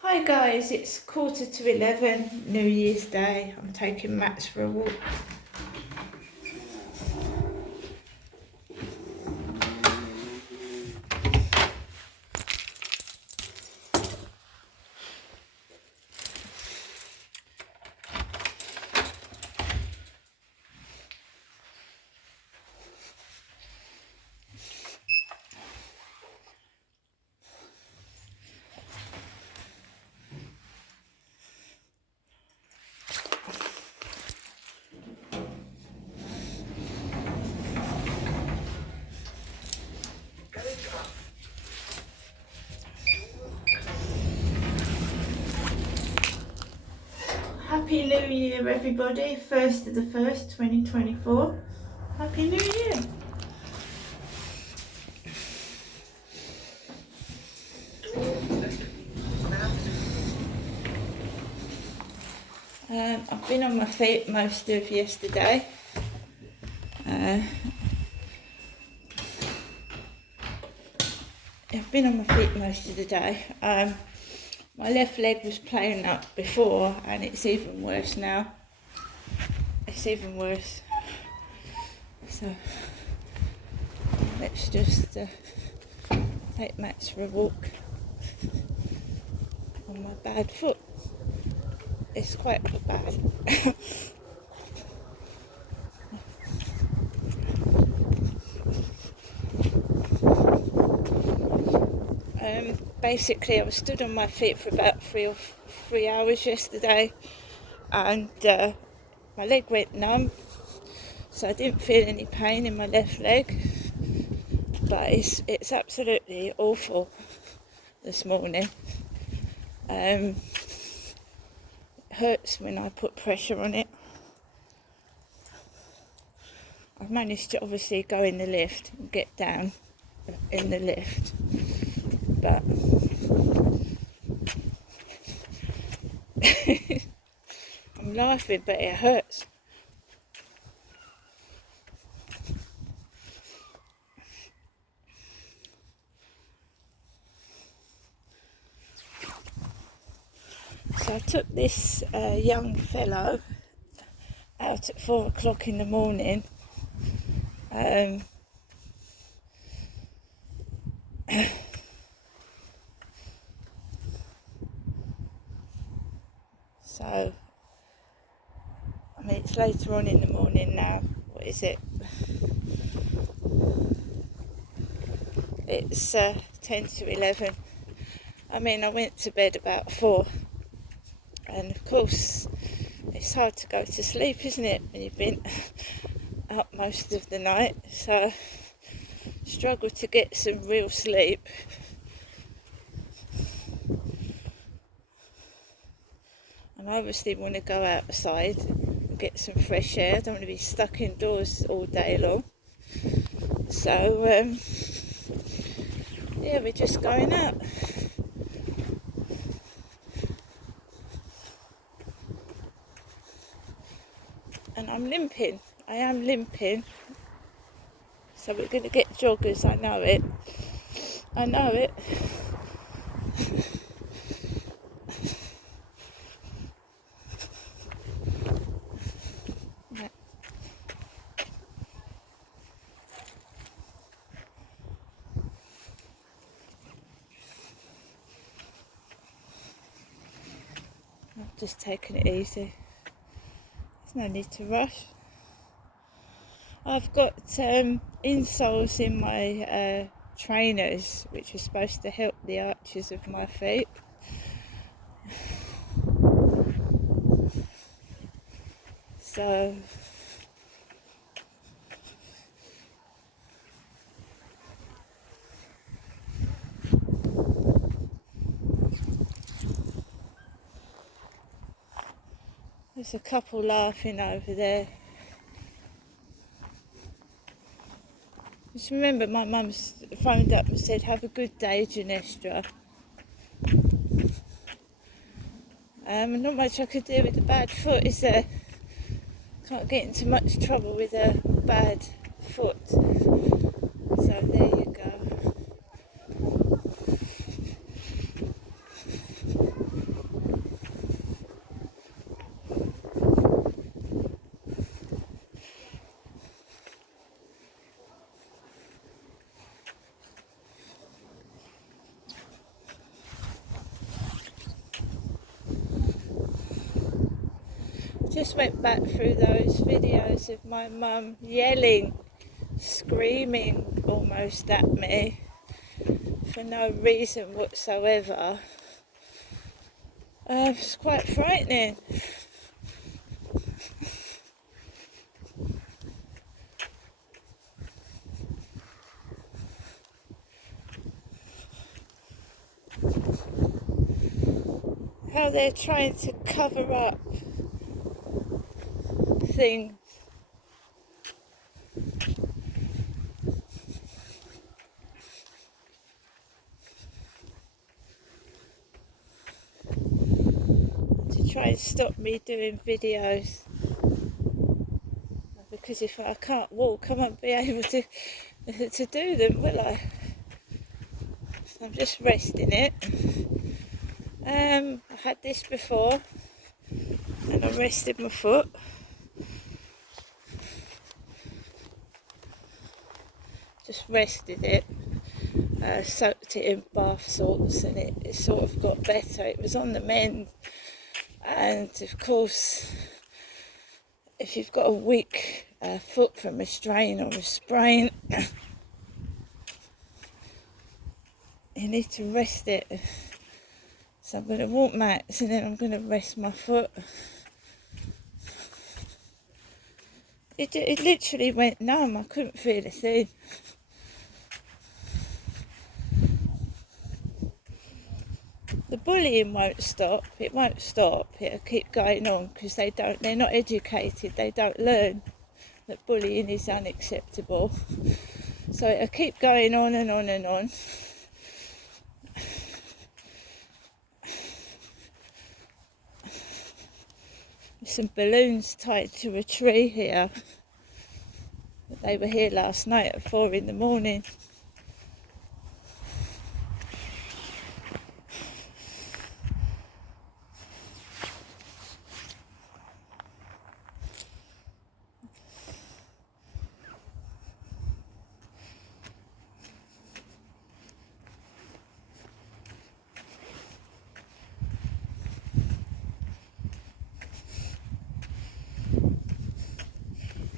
Hi guys, it's 11:15, New Year's Day. I'm taking Max for a walk. Happy New Year everybody, 1st of the 1st, 2024. Happy New Year. I've been on my feet most of yesterday. I've been on my feet most of the day. My left leg was playing up before and it's even worse now. It's even worse. So let's just take Max for a walk on my bad foot. It's quite bad. Basically, I was stood on my feet for about 3 hours yesterday, and my leg went numb, so I didn't feel any pain in my left leg. But it's absolutely awful this morning. It hurts when I put pressure on it. I've managed to obviously go in the lift and get down in the lift, but I'm laughing, but it hurts. So I took this young fellow out at 4 o'clock in the morning. So, I mean, it's later on in the morning now. What is it? It's 10 to 11. I mean, I went to bed about 4. And of course, it's hard to go to sleep, isn't it, when you've been up most of the night. So, struggle to get some real sleep. And I obviously want to go outside and get some fresh air. I don't want to be stuck indoors all day long. So, yeah, we're just going out. And I'm limping. I am limping. So we're going to get joggers. I know it. I know it. I'm just taking it easy. There's no need to rush. I've got insoles in my trainers, which are supposed to help the arches of my feet. So there's a couple laughing over there. Just remember, my mum's phoned up and said, "Have a good day, Ginestra." Not much I could do with a bad foot, is there? Can't get into much trouble with a bad foot. So there you go. just went back through those videos of my mum yelling, screaming almost at me for no reason whatsoever. It's quite frightening. How they're trying to cover up things. To try and stop me doing videos. Because if I can't walk, I won't be able to do them, will I? So I'm just resting it. I had this before, and I rested my foot. Just rested it, soaked it in bath salts, and it sort of got better. It was on the mend, and of course, if you've got a weak foot from a strain or a sprain, you need to rest it. So I'm going to walk max and then I'm going to rest my foot. It literally went numb. I couldn't feel a thing. The bullying won't stop. It won't stop. It'll keep going on because they're not educated. They don't learn that bullying is unacceptable. So it'll keep going on and on and on. Some balloons tied to a tree here. They were here last night at 4 in the morning.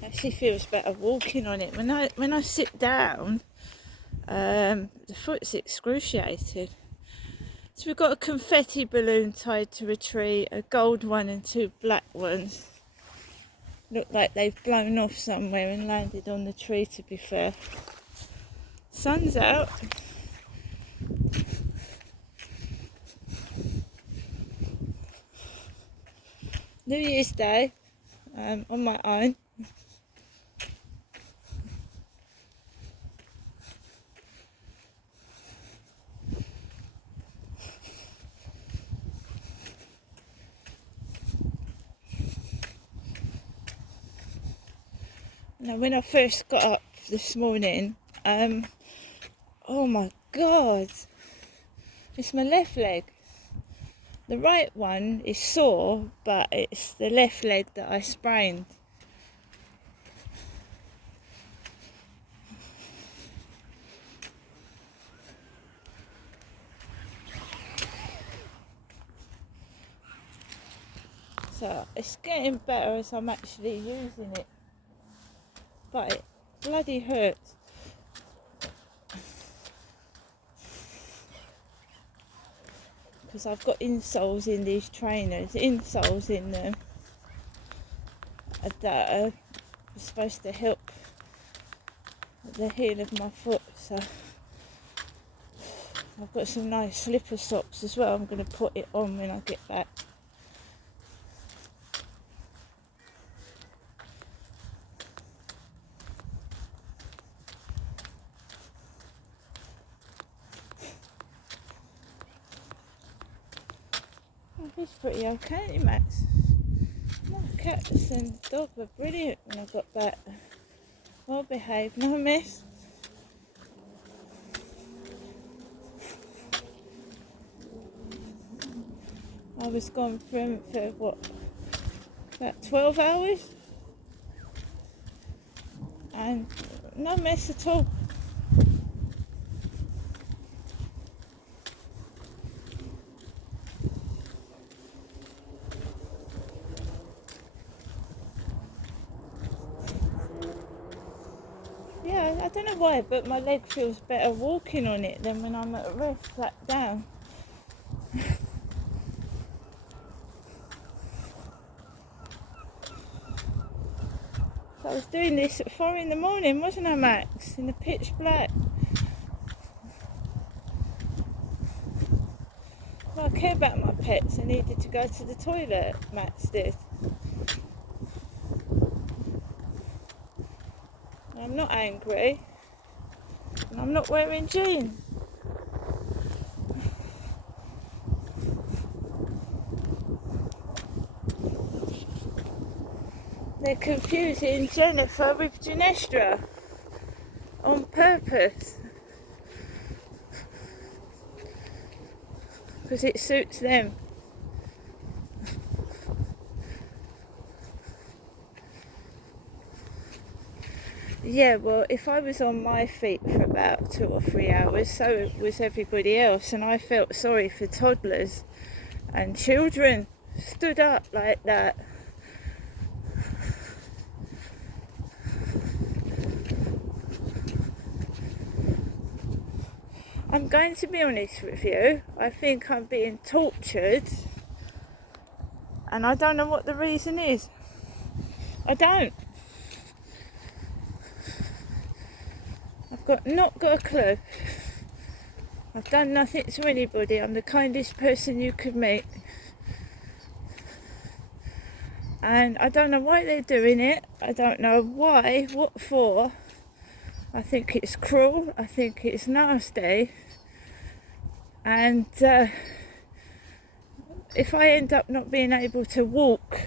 Actually feels better walking on it. When I sit down, the foot's excruciating. So we've got a confetti balloon tied to a tree, a gold one and 2 black ones. Look like they've blown off somewhere and landed on the tree, to be fair. Sun's out. New Year's Day, on my own. Now, when I first got up this morning, oh my God, it's my left leg. The right one is sore, but it's the left leg that I sprained. So it's getting better as I'm actually using it, but it bloody hurts. Because I've got insoles in these trainers, insoles in them that are supposed to help the heel of my foot. So I've got some nice slipper socks as well. I'm going to put it on when I get back. He's pretty okay, Max. My cats and dog were brilliant when I got back. Well behaved, no mess. I was gone for what, about 12 hours? And no mess at all. don't know why, but my leg feels better walking on it than when I'm at rest flat down. So I was doing this at 4 in the morning, wasn't I, Max? In the pitch black. Well, I care about my pets. I needed to go to the toilet, Max did. I'm not angry. And I'm not wearing jeans. They're confusing Jennifer with Ginestra on purpose. Because it suits them. Yeah, well, if I was on my feet for about 2 or 3 hours, so was everybody else, and I felt sorry for toddlers and children stood up like that. I'm going to be honest with you, I think I'm being tortured, and I don't know what the reason is. I don't. Not got a clue. I've done nothing to anybody. I'm the kindest person you could meet. And I don't know why they're doing it. I don't know why, what for. I think it's cruel. I think it's nasty. And if I end up not being able to walk,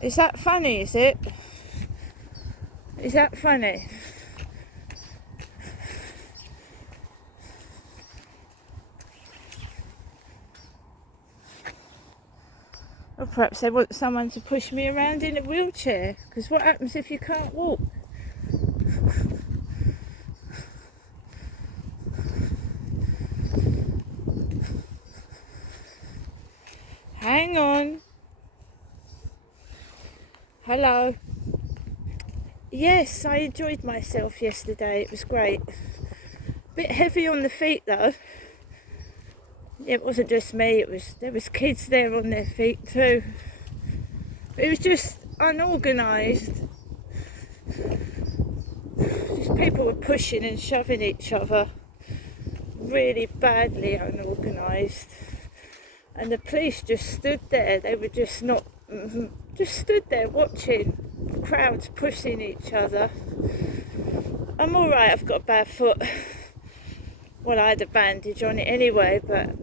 is that funny, is it? Is that funny? Or perhaps they want someone to push me around in a wheelchair. Because what happens if you can't walk? Hang on. Hello. Yes, I enjoyed myself yesterday. It was great. Bit heavy on the feet though. It wasn't just me. There was kids there on their feet too. It was just unorganised. Just people were pushing and shoving each other. Really badly unorganised. And the police just stood there. They were just stood there watching. Crowds pushing each other. I'm alright, I've got a bad foot. Well, I had a bandage on it anyway, but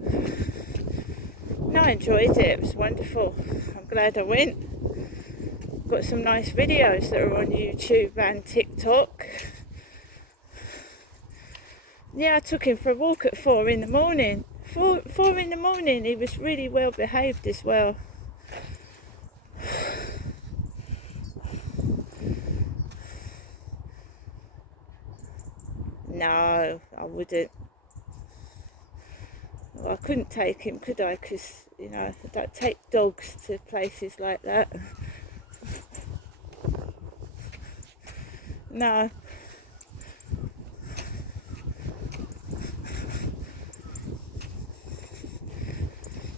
no, I enjoyed it. It was wonderful. I'm glad I went. Got some nice videos that are on YouTube and TikTok. Yeah, I took him for a walk at 4 in the morning. 4 in the morning, he was really well behaved as well. No, I wouldn't. Well, I couldn't take him, could I? Because, I don't take dogs to places like that. No.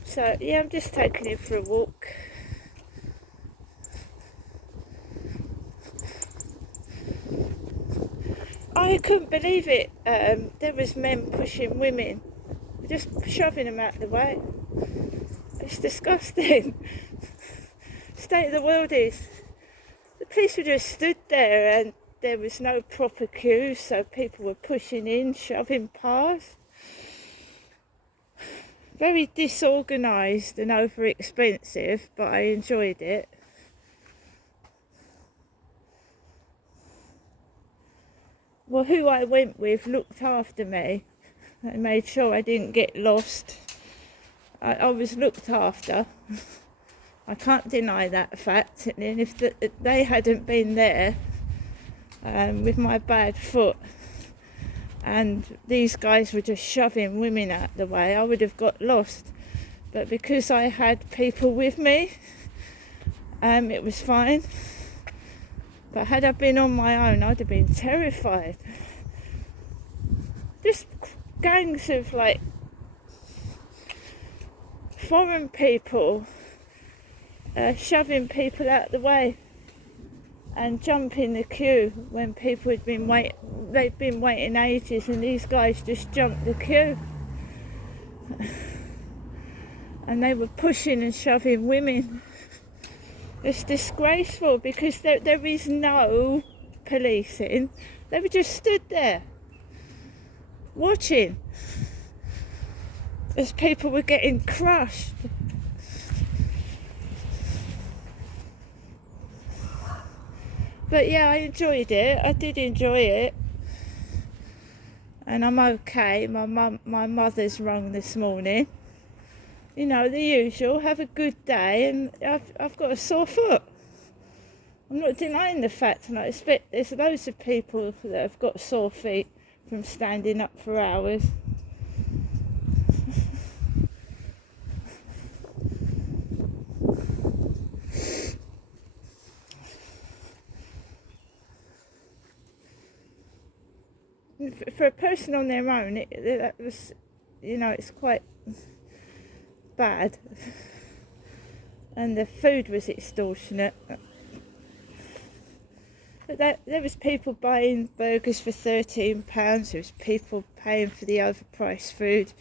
So, yeah, I'm just taking him for a walk. I couldn't believe it. There was men pushing women, just shoving them out of the way. It's disgusting. State of the world is. The police were just stood there and there was no proper queues, so people were pushing in, shoving past. Very disorganised and over-expensive, but I enjoyed it. Well, who I went with looked after me and made sure I didn't get lost. I was looked after. I can't deny that fact. And if they hadn't been there with my bad foot and these guys were just shoving women out the way, I would have got lost. But because I had people with me, it was fine. But had I been on my own, I'd have been terrified. Just gangs of like foreign people shoving people out the way and jumping the queue when people had been they'd been waiting ages, and these guys just jumped the queue. And they were pushing and shoving women. It's disgraceful because there is no policing. They were just stood there watching as people were getting crushed. But yeah, I enjoyed it. I did enjoy it. And I'm okay. My mother's rung this morning. You know, the usual, have a good day, and I've got a sore foot. I'm not denying the fact, and I expect there's loads of people that have got sore feet from standing up for hours. For a person on their own, that was, you know, it's quite bad. And the food was extortionate. But there was people buying burgers for £13. There was people paying for the overpriced food.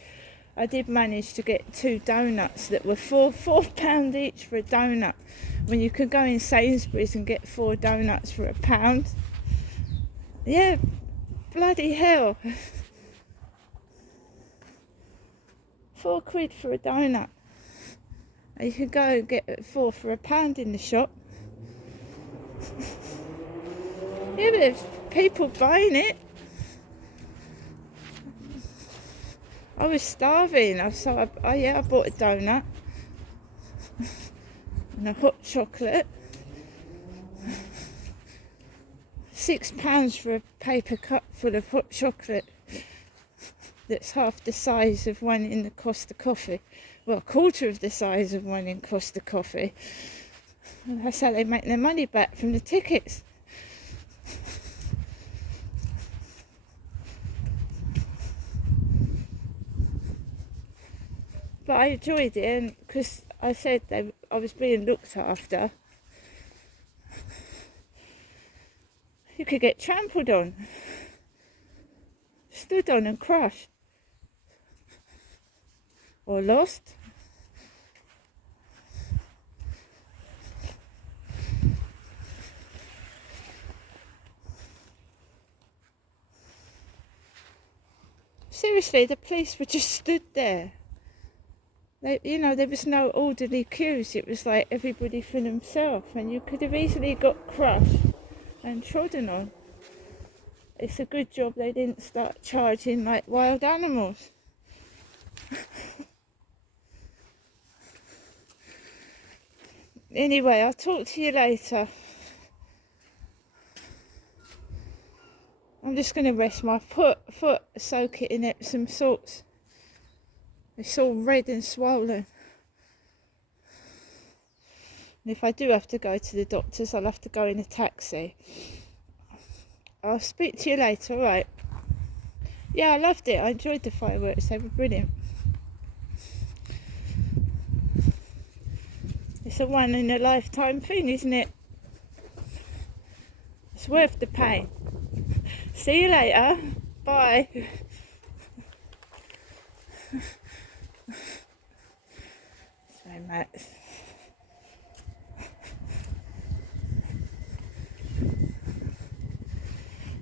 I did manage to get 2 donuts that were £4 each for a donut, when you could go in Sainsbury's and get 4 donuts for £1. Yeah, bloody hell. £4 for a donut. You could go and get 4 for £1 in the shop. Yeah, but there's people buying it. I was starving, so I bought a donut and a hot chocolate. £6 for a paper cup full of hot chocolate that's half the size of one in the Costa Coffee. Well, a quarter of the size of one in Costa Coffee. And that's how they make their money back from the tickets. But I enjoyed it, and because I said I was being looked after. You could get trampled on, stood on and crushed, or lost. Seriously, the police were just stood there. There was no orderly queues. It was like everybody for themselves, and you could have easily got crushed and trodden on. It's a good job they didn't start charging like wild animals. Anyway, I'll talk to you later. I'm just going to rest my foot, soak it in Epsom salts. It's all red and swollen. And if I do have to go to the doctor's, I'll have to go in a taxi. I'll speak to you later, alright? Yeah, I loved it. I enjoyed the fireworks. They were brilliant. It's a one in a lifetime thing, isn't it? It's worth the pain. See you later. Bye. So much.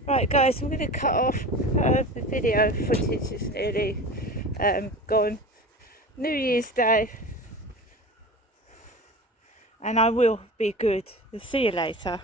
Right guys, I'm going to cut off. The video footage is nearly gone. New Year's Day. And I will be good. See you later.